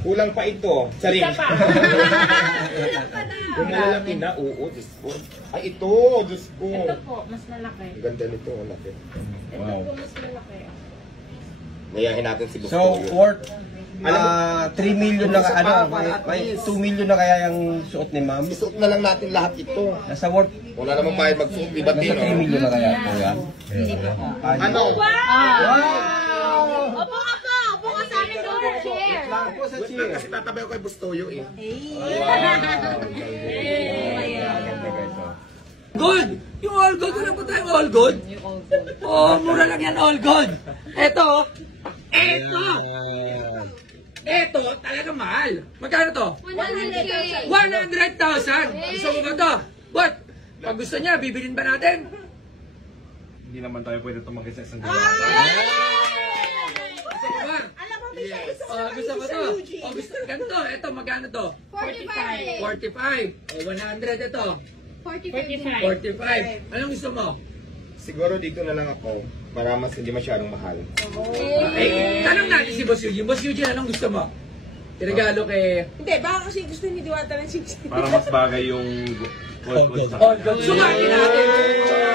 Kulang pa ito. Saring. Isa pa. Kung malalaki na, oo, Diyos ko. Ay, ito, Diyos ko. Ito po, mas malaki. Ang ganda nito, malaki. Ito po, mas malaki. Mayahin natin si Gusto. So, worth 3 million na, may 2 million na kaya yung suot ni ma'am? Isuot na lang natin lahat ito. Nasa worth, Wala namang bayad magsuot, di ba, nasa Tino? 3 million na kaya ito yan? Ano? Wow! Opo ka po! Opo ka sa amin doon sa chair! Lang po sa Wait lang, kasi tatabay ko kay Bustoyo eh. Gold! Yung all gold, wala po tayong all gold. Oh, mura lang yan all gold. Eto, eto, talaga mahal. Magkano to? 100,000! 100,000! Gusto mo ba to? What? Pag gusto niya, bibilin ba natin? Hindi naman tayo pwede tumanggi sa isang Gusto mo ba? Gusto mo to? Gusto, ganito, eto, magkano to? 45! 45. 100 ito. 45! 45. Anong gusto mo? Siguro dito na lang ako para mas hindi masyadong mahal. Eh, tanong natin si Boss Eugene. Boss Eugene, anong gusto mo? Regalo kay... Hindi, baka kasi gusto ni Diwata ng 60. para mas bagay yung gold sa All gold. Sumakin natin!